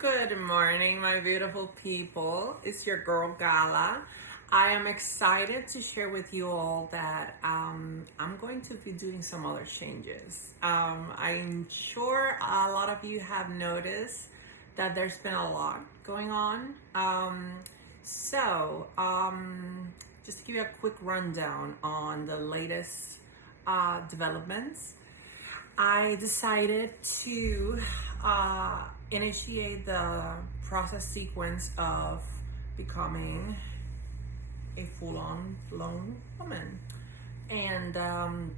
Good morning, my beautiful people. It's your girl Gala. I am excited to share with you all that I'm going to be doing some other changes. I'm sure a lot of you have noticed that there's been a lot going on. Just to give you a quick rundown on the latest developments, I decided to initiate the process sequence of becoming a full-on blown woman. And I'm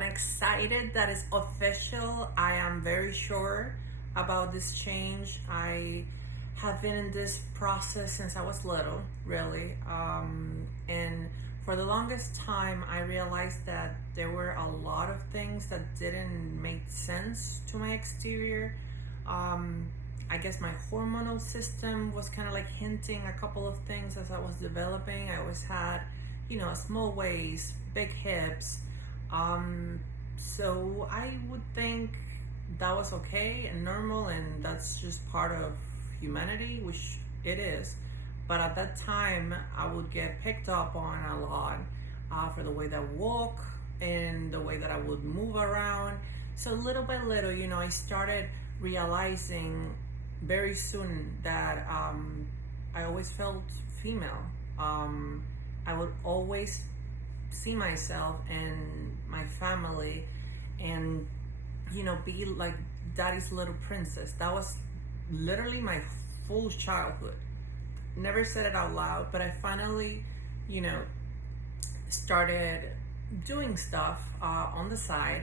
excited that it's official. I am very sure about this change. I have been in this process since I was little, really. And for the longest time, I realized that there were a lot of things that didn't make sense to my exterior. I guess my hormonal system was kind of like hinting a couple of things as I was developing. I always had, a small waist, big hips. So I would think that was okay and normal, and that's just part of humanity, which it is. But at that time, I would get picked up on a lot for the way that I walk and the way that I would move around. So little by little, I started realizing very soon that I always felt female. I would always see myself and my family and, be like daddy's little princess. That was literally my full childhood. Never said it out loud, but I finally, started doing stuff on the side.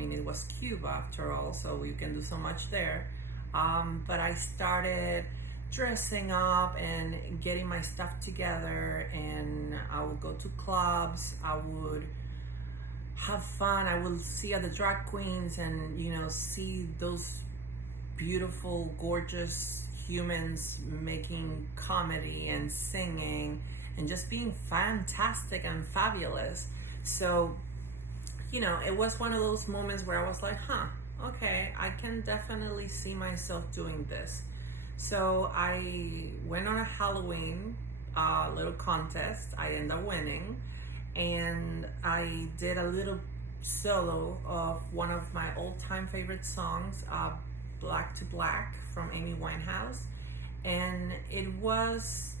It was Cuba after all, so you can do so much there. But I started dressing up and getting my stuff together, and I would go to clubs. I would have fun. I would see other drag queens and, see those beautiful, gorgeous humans making comedy and singing and just being fantastic and fabulous. So, it was one of those moments where I was like, okay, I can definitely see myself doing this. So I went on a Halloween little contest. I ended up winning, and I did a little solo of one of my all-time favorite songs, Black to Black from Amy Winehouse, and it was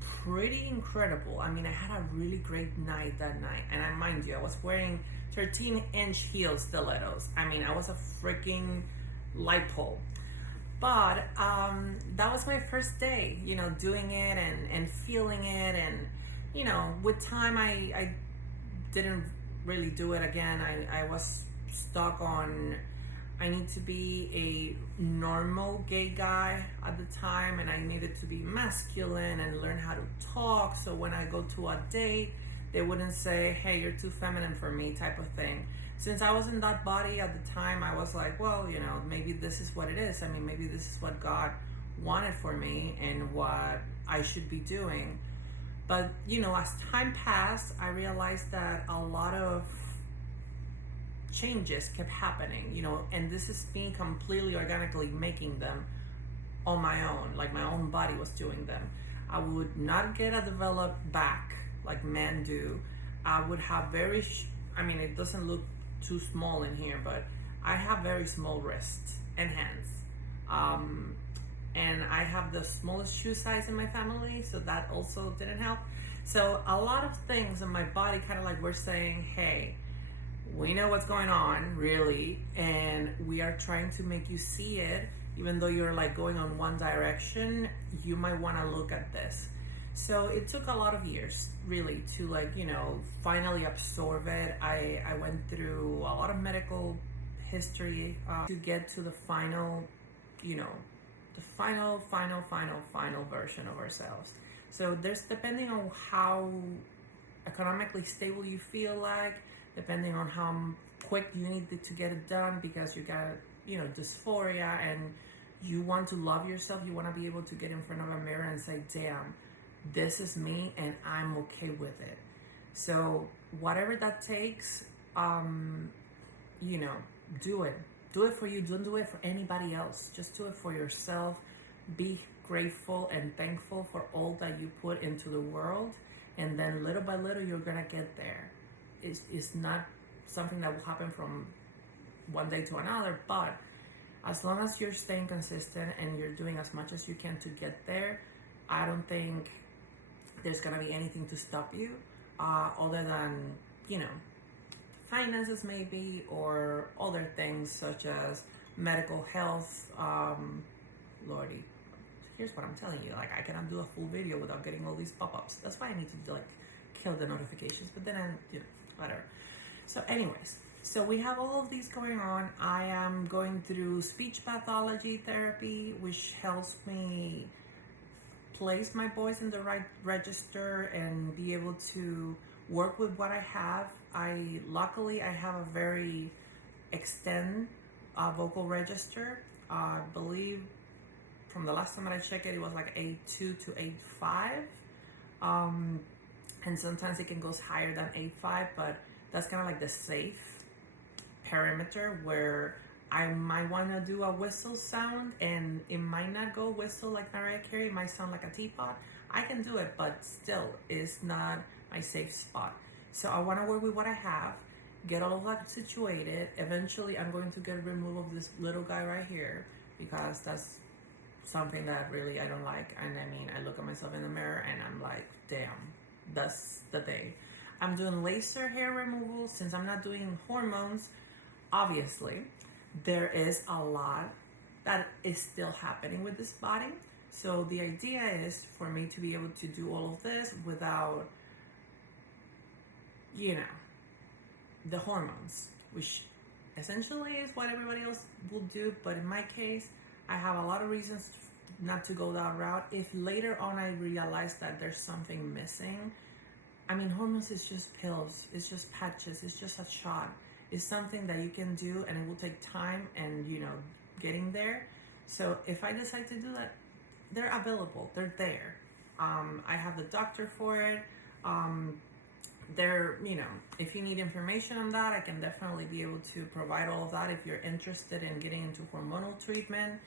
pretty incredible. I had a really great night that night, and mind you, I was wearing 13-inch heel stilettos. I was a freaking light pole. But that was my first day, doing it and feeling it, and with time I didn't really do it again. I was stuck on I need to be a normal gay guy at the time, and I needed to be masculine and learn how to talk. So when I go to a date, they wouldn't say, hey, you're too feminine for me, type of thing. Since I was in that body at the time, I was like, well, maybe this is what it is. Maybe this is what God wanted for me and what I should be doing. But, as time passed, I realized that a lot of changes kept happening, and this is me completely organically making them on my own, like my own body was doing them. I would not get a developed back like men do. I would have it doesn't look too small in here, but I have very small wrists and hands. And I have the smallest shoe size in my family, so that also didn't help. So a lot of things in my body kind of like were saying, hey, we know what's going on, really, and we are trying to make you see it. Even though you're like going on one direction, you might want to look at this. So it took a lot of years, really, to finally absorb it. I went through a lot of medical history to get to the final, the final version of ourselves. So there's, depending on how economically stable you feel like, depending on how quick you need to get it done, because you got, dysphoria, and you want to love yourself, you want to be able to get in front of a mirror and say, damn, this is me and I'm okay with it. So whatever that takes, do it. do it for you. Don't do it for anybody else. Just do it for yourself. Be grateful and thankful for all that you put into the world, and then little by little you're gonna get there. It's not something that will happen from one day to another, but as long as you're staying consistent and you're doing as much as you can to get there, I don't think there's gonna be anything to stop you, other than, you know, finances maybe, or other things such as medical health. Lordy, here's what I'm telling you, like, I cannot do a full video without getting all these pop-ups. That's why I need to, like, kill the notifications, but then whatever. So anyways, so we have all of these going on. I am going through speech pathology therapy, which helps me place my voice in the right register and be able to work with what I have. Luckily I have a very extend vocal register. I believe from the last time that I checked it, it was like 8.2 to 8.5, and sometimes it can go higher than 8.5, but that's kind of like the safe perimeter where I might want to do a whistle sound, and it might not go whistle like Mariah Carey. It might sound like a teapot. I can do it, but still, it's not my safe spot. So I want to work with what I have, get all of that situated. Eventually, I'm going to get removed of this little guy right here, because that's something that really I don't like. And I mean, I look at myself in the mirror and I'm like, damn, that's the thing. I'm doing laser hair removal since I'm not doing hormones. Obviously, there is a lot that is still happening with this body. So the idea is for me to be able to do all of this without, you know, the hormones, which essentially is what everybody else will do. But in my case, I have a lot of reasons not to go that route. If later on I realize that there's something missing, I mean, hormones is just pills, it's just patches, it's just a shot. It's something that you can do, and it will take time and, you know, getting there. So if I decide to do that, they're available, they're there. I have the doctor for it. You know, if you need information on that, I can definitely be able to provide all of that if you're interested in getting into hormonal treatment.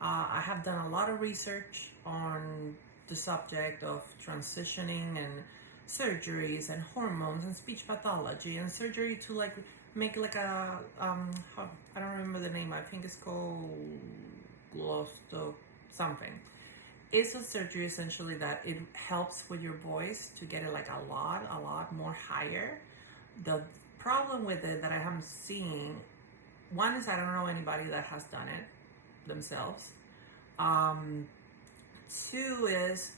I have done a lot of research on the subject of transitioning and surgeries and hormones and speech pathology and surgery to like make like a I don't remember the name. I think it's called glosto something. It's a surgery essentially that it helps with your voice to get it like a lot more higher. The problem with it that I am seeing, one is I don't know anybody that has done it themselves. Two is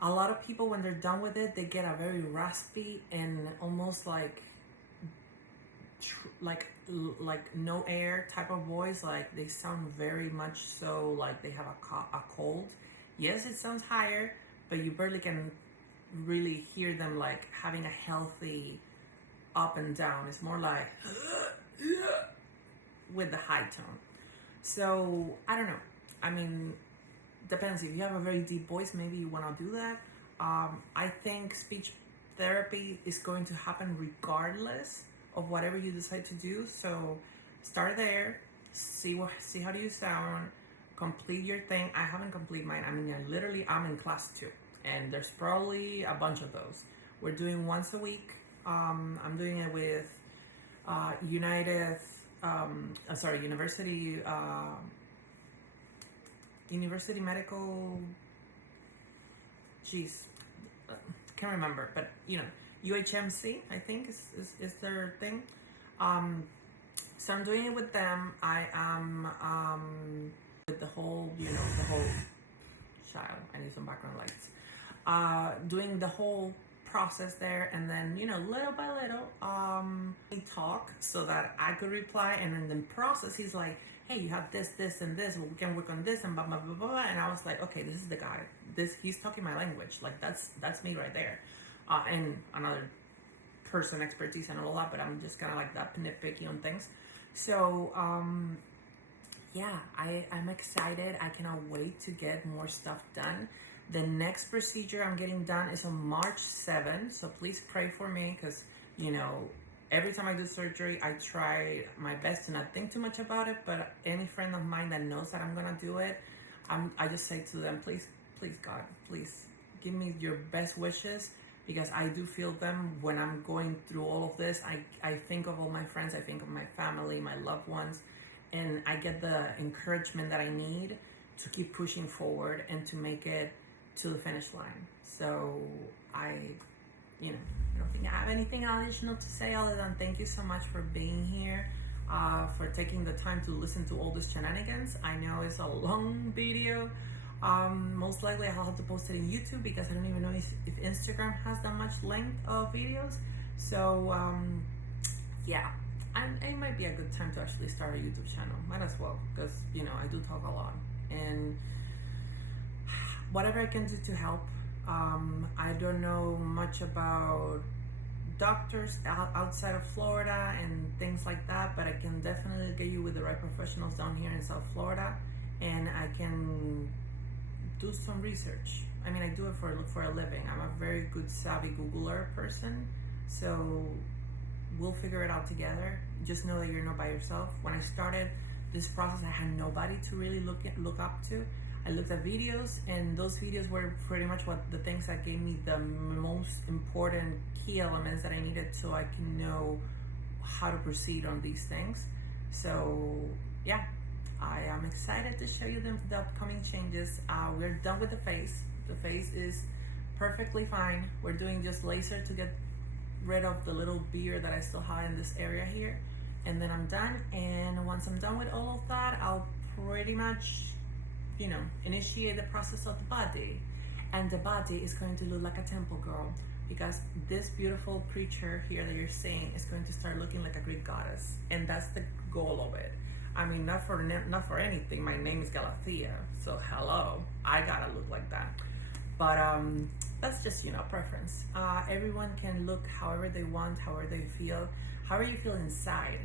a lot of people, when they're done with it, they get a very raspy and almost like no air type of voice. Like they sound very much so like they have a cold. Yes, it sounds higher, but you barely can really hear them like having a healthy up and down. It's more like with the high tone. So I don't know. I mean, depends. If you have a very deep voice, maybe you want to do that. I think speech therapy is going to happen regardless of whatever you decide to do. So start there, see how do you sound, complete your thing. I haven't completed mine. I mean, I'm in class 2, and there's probably a bunch of those. We're doing once a week. I'm doing it with University Medical, can't remember, but you know, UHMC, I think is their thing. So I'm doing it with them. I am with the whole child. I need some background lights. Doing the whole process there, and then, you know, little by little, we talk so that I could reply, and in the process, he's like, hey, you have this, and this, we can work on this, and blah, blah, blah, blah, and I was like, okay, this is the guy. He's talking my language. Like, that's me right there. And another person expertise and all that, but I'm just kind of like that nitpicky on things. So, yeah, I'm excited. I cannot wait to get more stuff done. The next procedure I'm getting done is on March 7th, so please pray for me, because, you know, Every time I do surgery, I try my best to not think too much about it. But any friend of mine that knows that I'm gonna do it, I just say to them, please, please, God, please give me your best wishes, because I do feel them when I'm going through all of this. I think of all my friends, I think of my family, my loved ones, and I get the encouragement that I need to keep pushing forward and to make it to the finish line. So I don't think I have anything additional to say other than thank you so much for being here, for taking the time to listen to all these shenanigans. I know it's a long video. Most likely I'll have to post it in YouTube, because I don't even know if Instagram has that much length of videos. So yeah, and it might be a good time to actually start a YouTube channel. Might as well, because I do talk a lot, and whatever I can do to help. I don't know much about doctors outside of Florida and things like that, but I can definitely get you with the right professionals down here in South Florida, and I can do some research. I mean, I do it for a living. I'm a very good savvy Googler person, so we'll figure it out together. Just know that you're not by yourself. When I started this process, I had nobody to really look up to. I looked at videos, and those videos were pretty much the things that gave me the most important key elements that I needed, so I can know how to proceed on these things. So yeah, I am excited to show you the upcoming changes. We're done with the face. The face is perfectly fine. We're doing just laser to get rid of the little beard that I still have in this area here, and then I'm done. And once I'm done with all of that, I'll pretty much initiate the process of the body, and the body is going to look like a temple girl, because this beautiful creature here that you're seeing is going to start looking like a Greek goddess, and that's the goal of it. I mean, not for anything. My name is Galathea, so hello, I gotta look like that. But that's just preference. Everyone can look however they want, however they feel, however you feel inside.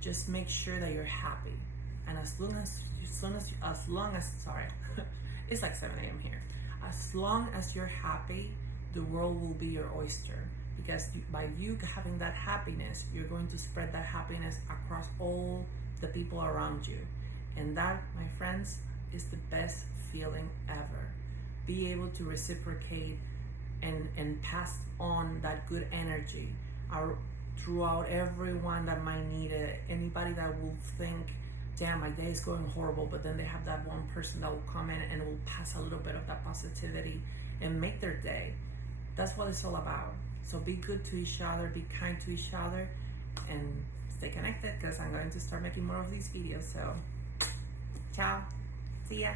Just make sure that you're happy, and as long as sorry, it's like 7 a.m. here. As long as you're happy, the world will be your oyster, because by you having that happiness, you're going to spread that happiness across all the people around you, and that, my friends, is the best feeling ever. Be able to reciprocate and pass on that good energy throughout everyone that might need it. Anybody that will think, damn, my day is going horrible, but then they have that one person that will come in and will pass a little bit of that positivity and make their day. That's what it's all about. So be good to each other, be kind to each other, and stay connected, because I'm going to start making more of these videos. So ciao, see ya.